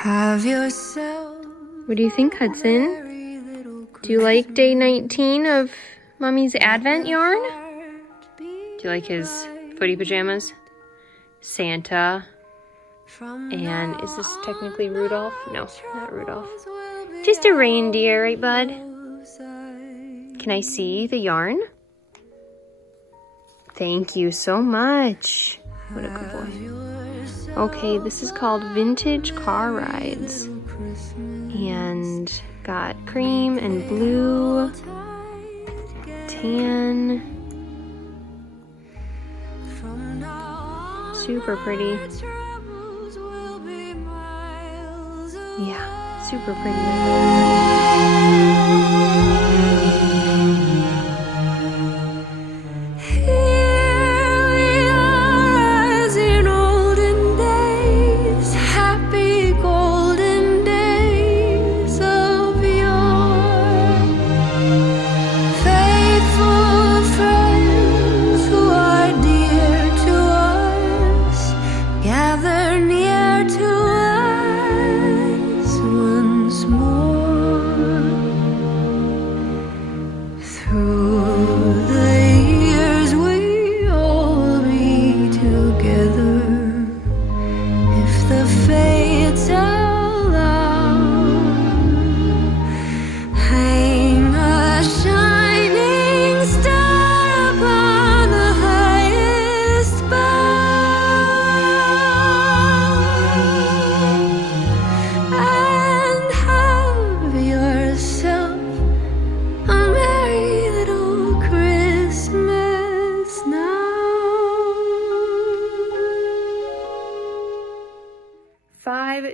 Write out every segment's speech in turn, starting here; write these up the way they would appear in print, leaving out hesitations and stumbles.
Have yourself. What do you think, Hudson? Do you like day 19 of Mommy's Advent yarn? Do you like his footy pajamas? Santa. And is this technically Rudolph? No, not Rudolph. Just a reindeer, right, bud? Can I see the yarn? Thank you so much. What a good boy. Okay, this is called Vintage Car Rides. And got cream and blue, tan. Super pretty. Yeah, super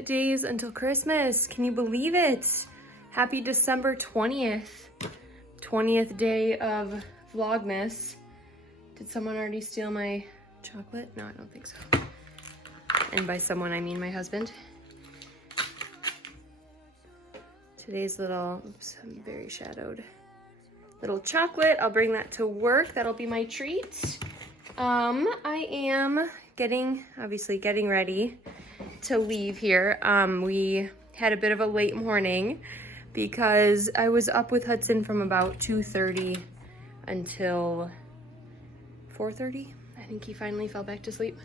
days until Christmas. Can you believe it? Happy December 20th. 20th day of Vlogmas. Did someone already steal my chocolate? No, I don't think so. And by someone, I mean my husband. Today's little, oops, I'm very shadowed. Little chocolate, I'll bring that to work. That'll be my treat. I am obviously getting ready to leave here. We had a bit of a late morning because I was up with Hudson from about 2:30 until 4:30. I think he finally fell back to sleep.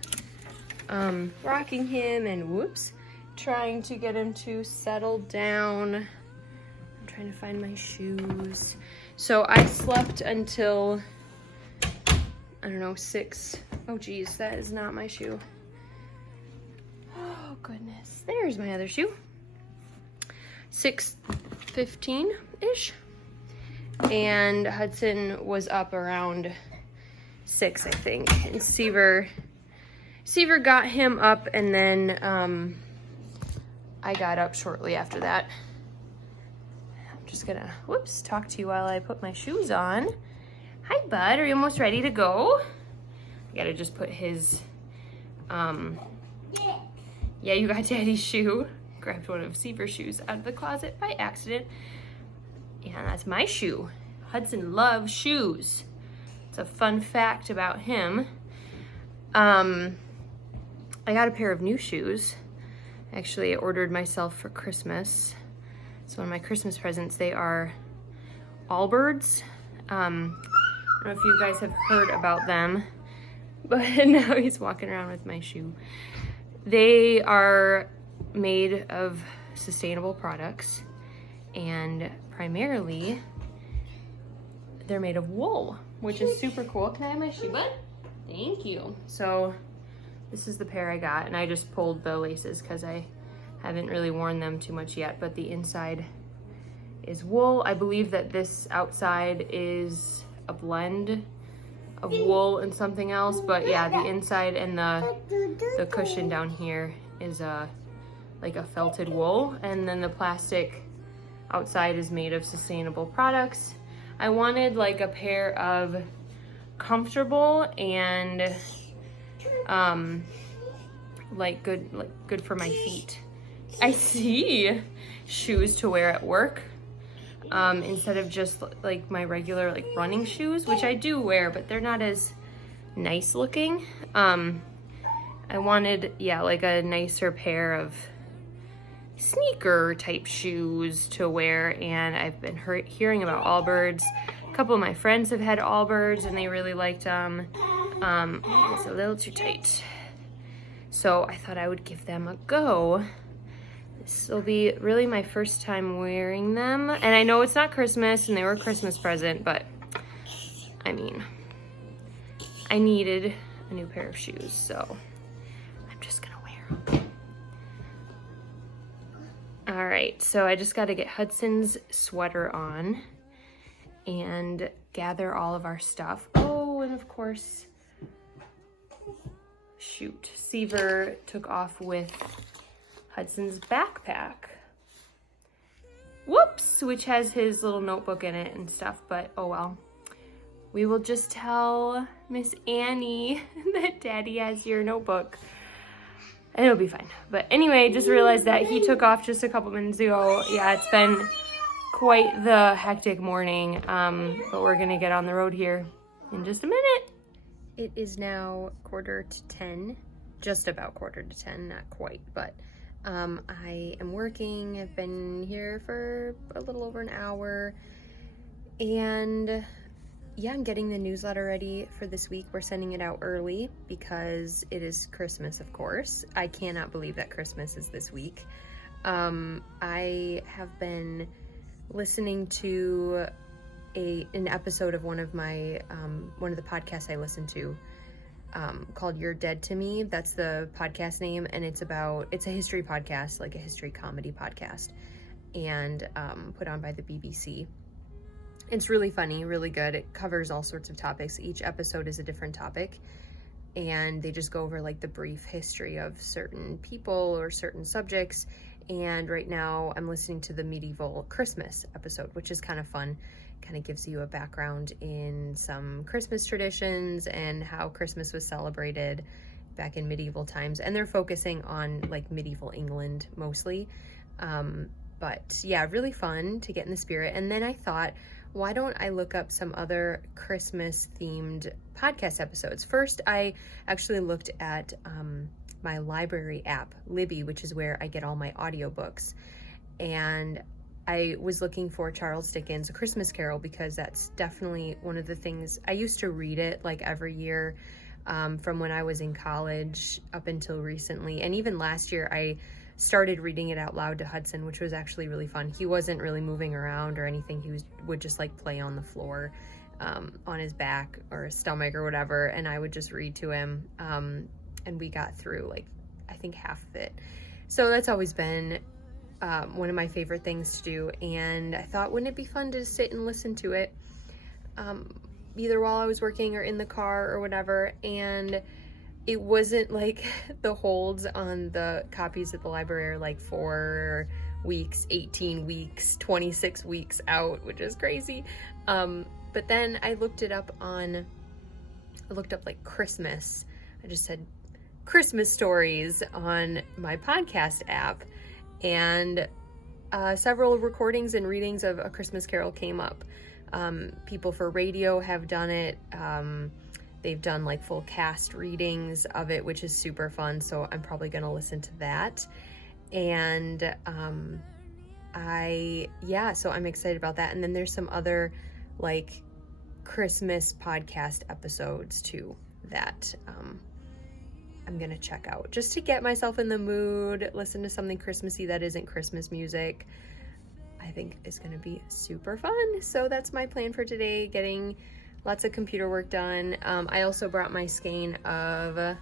Rocking him and whoops, trying to get him to settle down. I'm trying to find my shoes. So I slept until, I don't know, 6. Oh geez, that is not my shoe. Oh goodness, there's my other shoe. 6:15-ish. And Hudson was up around 6, I think. And Seaver got him up, and then I got up shortly after that. I'm just gonna, whoops, talk to you while I put my shoes on. Hi bud, are you almost ready to go? I gotta just put his, yeah, you got Daddy's shoe. Grabbed one of Seaver's shoes out of the closet by accident. Yeah, that's my shoe. Hudson loves shoes. It's a fun fact about him. I got a pair of new shoes. Actually, I ordered myself for Christmas. So one of my Christmas presents, they are Allbirds. I don't know if you guys have heard about them, but now he's walking around with my shoe. They are made of sustainable products, and primarily they're made of wool, which is super cool. Can I have my shoe, bud? Thank you. So this is the pair I got, and I just pulled the laces because I haven't really worn them too much yet, but the inside is wool. I believe that this outside is a blend of wool and something else, but yeah, the inside and the cushion down here is like a felted wool, and then the plastic outside is made of sustainable products. I wanted like a pair of comfortable and like good for my feet. I see shoes to wear at work. Instead of just like my regular like running shoes, which I do wear, but they're not as nice looking. I wanted, yeah, like a nicer pair of sneaker type shoes to wear, and I've been hearing about Allbirds. A couple of my friends have had Allbirds and they really liked them. It's a little too tight. So I thought I would give them a go. This will be really my first time wearing them. And I know it's not Christmas and they were a Christmas present, but I mean, I needed a new pair of shoes, so I'm just gonna wear them. All right, so I just gotta get Hudson's sweater on and gather all of our stuff. Oh, and of course, shoot, Seaver took off with Hudson's backpack. Whoops, which has his little notebook in it and stuff, but oh well. We will just tell Miss Annie that Daddy has your notebook. And it'll be fine. But anyway, just realized that he took off just a couple minutes ago. Yeah, it's been quite the hectic morning, but we're gonna get on the road here in just a minute. It is now 9:45, just about 9:45, not quite, but I am working. I've been here for a little over an hour, and yeah, I'm getting the newsletter ready for this week. We're sending it out early because it is Christmas, of course. I cannot believe that Christmas is this week. I have been listening to an episode of one of the podcasts I listen to, called You're Dead to Me. That's the podcast name, and it's a history podcast, like a history comedy podcast, and put on by the BBC. It's really funny, really good. It covers all sorts of topics. Each episode is a different topic, and they just go over like the brief history of certain people or certain subjects. And right now I'm listening to the medieval Christmas episode, which is kind of fun. Kind of gives you a background in some Christmas traditions and how Christmas was celebrated back in medieval times. And they're focusing on like medieval England mostly. But yeah, really fun to get in the spirit. And then I thought, why don't I look up some other Christmas themed podcast episodes? First, I actually looked at my library app, Libby, which is where I get all my audiobooks. And I was looking for Charles Dickens' A Christmas Carol because that's definitely one of the things. I used to read it like every year from when I was in college up until recently. And even last year, I started reading it out loud to Hudson, which was actually really fun. He wasn't really moving around or anything. He would just like play on the floor on his back or his stomach or whatever, and I would just read to him. And we got through like, I think half of it. So that's always been one of my favorite things to do. And I thought, wouldn't it be fun to sit and listen to it either while I was working or in the car or whatever. And it wasn't like the holds on the copies at the library are like 4 weeks, 18 weeks, 26 weeks out, which is crazy. But then I looked up like Christmas. I just said Christmas stories on my podcast app, and several recordings and readings of A Christmas Carol came up. People for radio have done it. They've done like full cast readings of it, which is super fun. So I'm probably going to listen to that. And so I'm excited about that. And then there's some other like Christmas podcast episodes too that I'm going to check out just to get myself in the mood, listen to something Christmassy that isn't Christmas music. I think is going to be super fun. So that's my plan for today, getting lots of computer work done. I also brought my skein of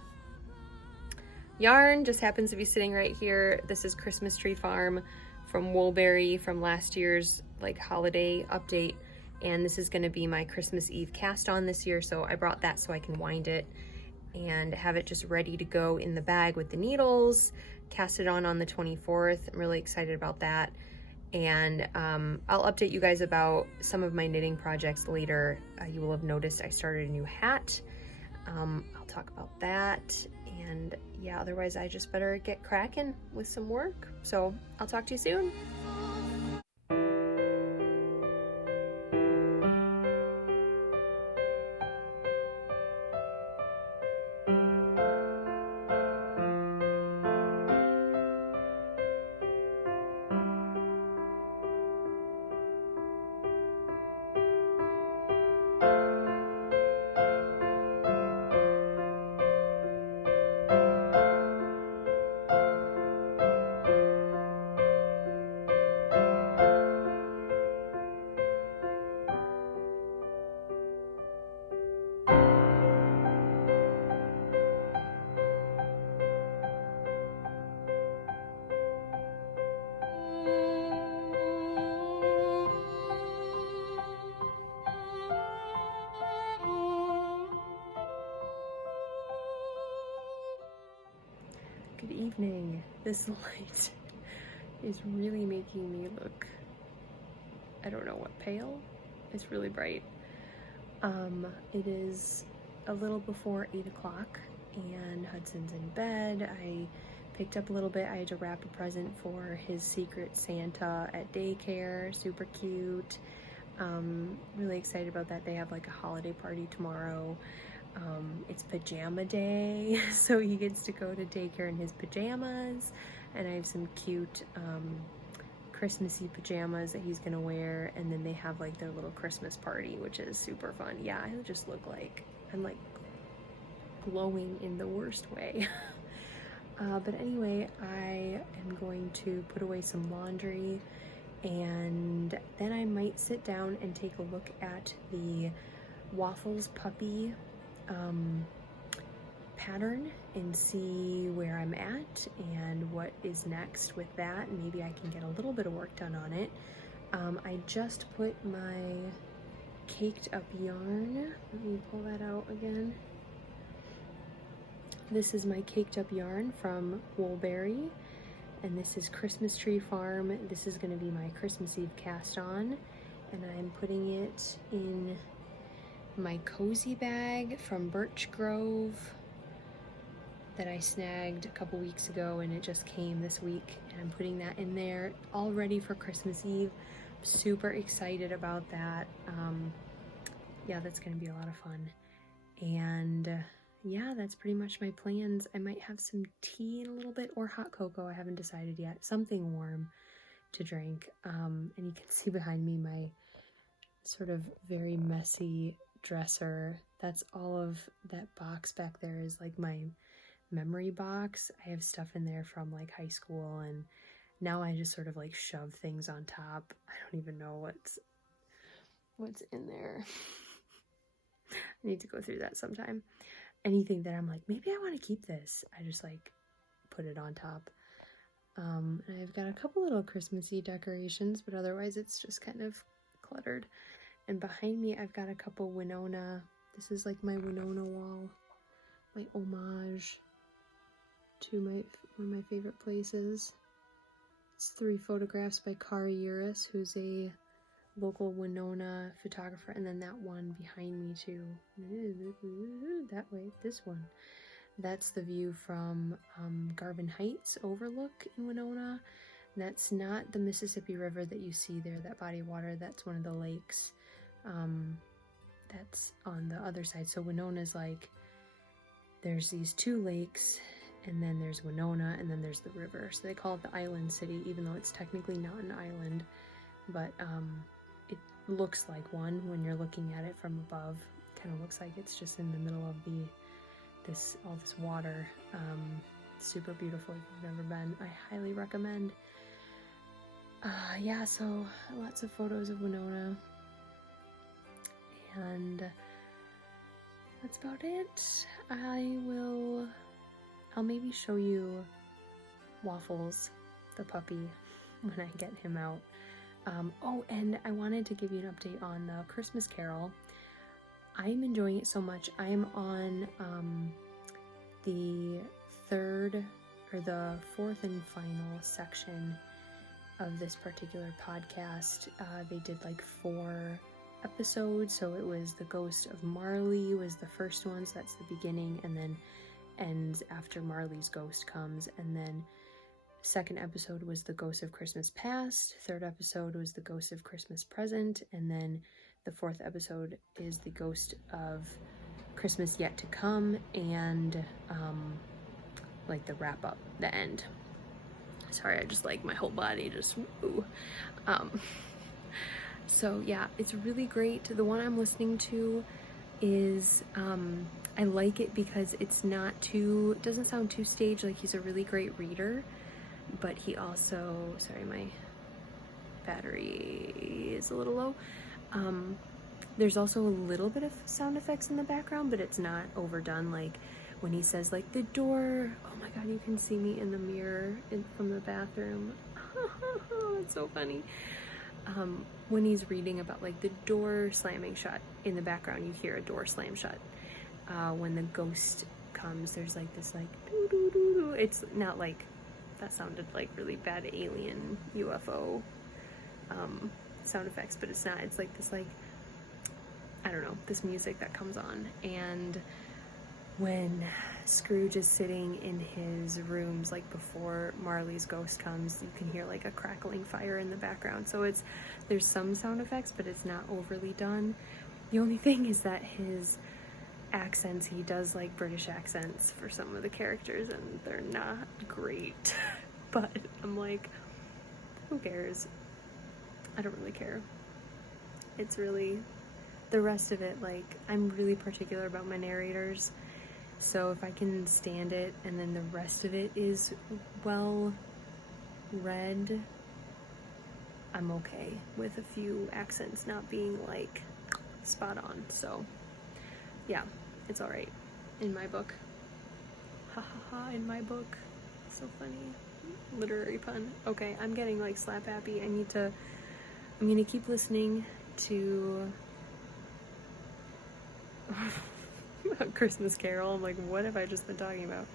yarn, just happens to be sitting right here. This is Christmas Tree Farm from Woolberry from last year's like holiday update. And this is gonna be my Christmas Eve cast on this year. So I brought that so I can wind it and have it just ready to go in the bag with the needles, cast it on the 24th. I'm really excited about that. And I'll update you guys about some of my knitting projects later. You will have noticed I started a new hat. I'll talk about that. And yeah, otherwise I just better get cracking with some work. So I'll talk to you soon. evening. This light is really making me look, I don't know what, pale? It's really bright. It is a little before 8 o'clock and Hudson's in bed. I picked up a little bit. I had to wrap a present for his secret Santa at daycare. Super cute. Really excited about that. They have like a holiday party tomorrow. It's pajama day, so he gets to go to daycare in his pajamas, and I have some cute Christmassy pajamas that he's gonna wear, and then they have like their little Christmas party, which is super fun. Yeah, I just look like I'm like glowing in the worst way. But anyway, I am going to put away some laundry, and then I might sit down and take a look at the Waffles puppy pattern and see where I'm at and what is next with that. Maybe I can get a little bit of work done on it. I just put my caked up yarn. Let me pull that out again. This is my caked up yarn from Woolberry, and this is Christmas Tree Farm. This is going to be my Christmas Eve cast on, and I'm putting it in my cozy bag from Birch Grove that I snagged a couple weeks ago, and it just came this week, and I'm putting that in there all ready for Christmas Eve. Super excited about that. Yeah, that's gonna be a lot of fun. And yeah, that's pretty much my plans. I might have some tea in a little bit, or hot cocoa. I haven't decided yet. Something warm to drink. And you can see behind me my sort of very messy dresser. That's all of that box back there is like my memory box. I have stuff in there from like high school, and now I just sort of like shove things on top. I don't even know what's in there. I need to go through that sometime. Anything that I'm like, maybe I want to keep this, I just like put it on top. And I've got a couple little Christmassy decorations, but otherwise it's just kind of cluttered. And behind me, I've got a couple Winona. This is like my Winona wall, my homage to one of my favorite places. It's 3 photographs by Kari Uris, who's a local Winona photographer, and then that one behind me too. That way, this one. That's the view from Garvin Heights Overlook in Winona. That's not the Mississippi River that you see there, that body of water. That's one of the lakes. That's on the other side. So Winona's like, there's these 2 lakes, and then there's Winona, and then there's the river. So they call it the island city, even though it's technically not an island, but it looks like one when you're looking at it from above. Kind of looks like it's just in the middle of all this water. Super beautiful if you've never been. I highly recommend. Yeah, so lots of photos of Winona. And that's about it. I'll maybe show you Waffles, the puppy, when I get him out. Oh, and I wanted to give you an update on the Christmas Carol. I'm enjoying it so much. I'm on the 4th and final section of this particular podcast. They did like 4 episodes, so it was the Ghost of Marley was the first one, so that's the beginning, and then ends after Marley's ghost comes, and then 2nd episode was the Ghost of Christmas Past, 3rd episode was the Ghost of Christmas Present, and then the 4th episode is the Ghost of Christmas Yet to Come, and like the wrap up, the end. Sorry, I just like my whole body just ooh. So yeah, it's really great. The one I'm listening to is I like it because it doesn't sound too staged. Like, he's a really great reader, but he also, sorry, my battery is a little low. There's also a little bit of sound effects in the background, but it's not overdone. Like when he says like the door, oh my god, you can see me in the mirror from the bathroom. It's so funny. When he's reading about like the door slamming shut, in the background you hear a door slam shut. When the ghost comes, there's like this like doo doo doo doo. It's not like, that sounded like really bad alien UFO sound effects, but it's not. It's like this, like, I don't know, this music that comes on. And when Scrooge is sitting in his rooms, like before Marley's ghost comes, you can hear like a crackling fire in the background. So there's some sound effects, but it's not overly done. The only thing is that his accents, he does like British accents for some of the characters, and they're not great. But I'm like, who cares? I don't really care. It's really, the rest of it, like, I'm really particular about my narrators. So if I can stand it and then the rest of it is well read, I'm okay with a few accents not being like spot on. So yeah, it's all right in my book. Ha ha ha, in my book. So funny. Literary pun. Okay, I'm getting like slap happy. I'm gonna keep listening to A Christmas Carol. I'm like, what have I just been talking about?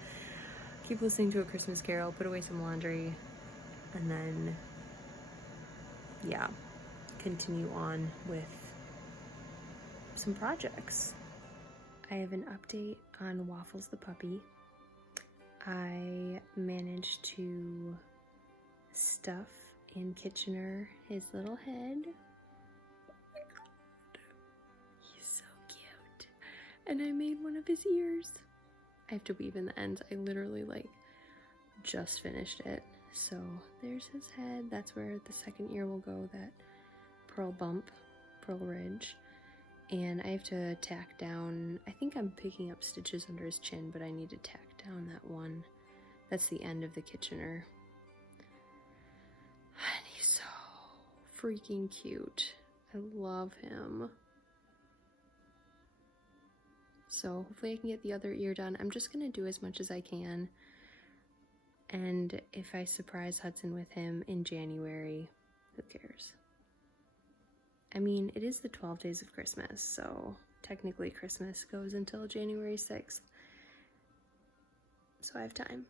Keep listening to A Christmas Carol, put away some laundry, and then, yeah, continue on with some projects. I have an update on Waffles the puppy. I managed to stuff in Kitchener his little head. Oh my god, he's so cute. And I made one of his ears. I have to weave in the ends. I literally like just finished it. So there's his head. That's where the second ear will go, that pearl bump, pearl ridge. And I have to tack down, I think I'm picking up stitches under his chin, but I need to tack down that one. That's the end of the Kitchener. And he's so freaking cute. I love him. So hopefully I can get the other ear done. I'm just gonna do as much as I can. And if I surprise Hudson with him in January, who cares? I mean, it is the 12 days of Christmas, so technically Christmas goes until January 6th. So I have time.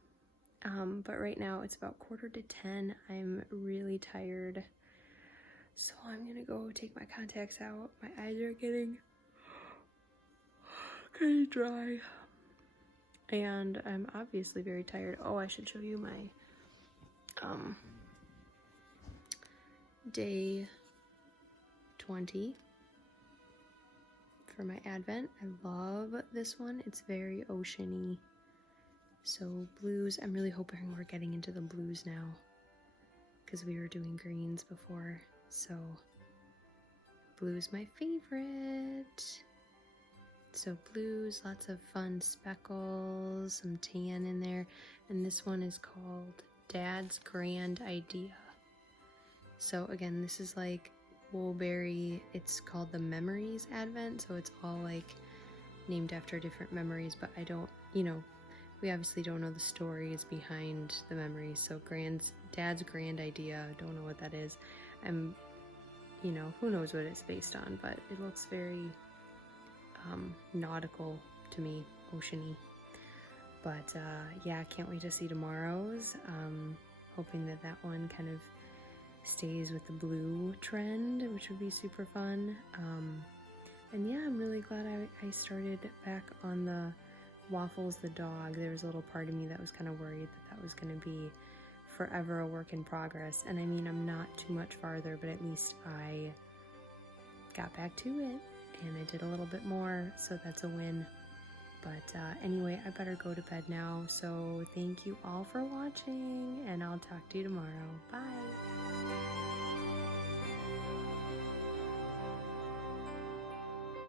But right now it's about 9:45. I'm really tired. So I'm gonna go take my contacts out. My eyes are getting kind of dry. And I'm obviously very tired. Oh, I should show you my day 20 for my Advent. I love this one. It's very oceany. So blues, I'm really hoping we're getting into the blues now, because we were doing greens before. So blue's my favorite. So blues, lots of fun speckles, some tan in there. And this one is called Dad's Grand Idea. So again, this is like Woolberry. It's called the Memories Advent. So it's all like named after different memories, but I don't, we obviously don't know the stories behind the memories. So Dad's Grand Idea, don't know what that is. Who knows what it's based on, but it looks very nautical to me, oceany. But yeah, can't wait to see tomorrow's. Hoping that one kind of stays with the blue trend, which would be super fun. And yeah, I'm really glad I started back on the Waffles the dog. There was a little part of me that was kind of worried that was going to be forever a work in progress. And I mean, I'm not too much farther, but at least I got back to it and I did a little bit more, so that's a win. But anyway, I better go to bed now. So thank you all for watching, and I'll talk to you tomorrow. Bye.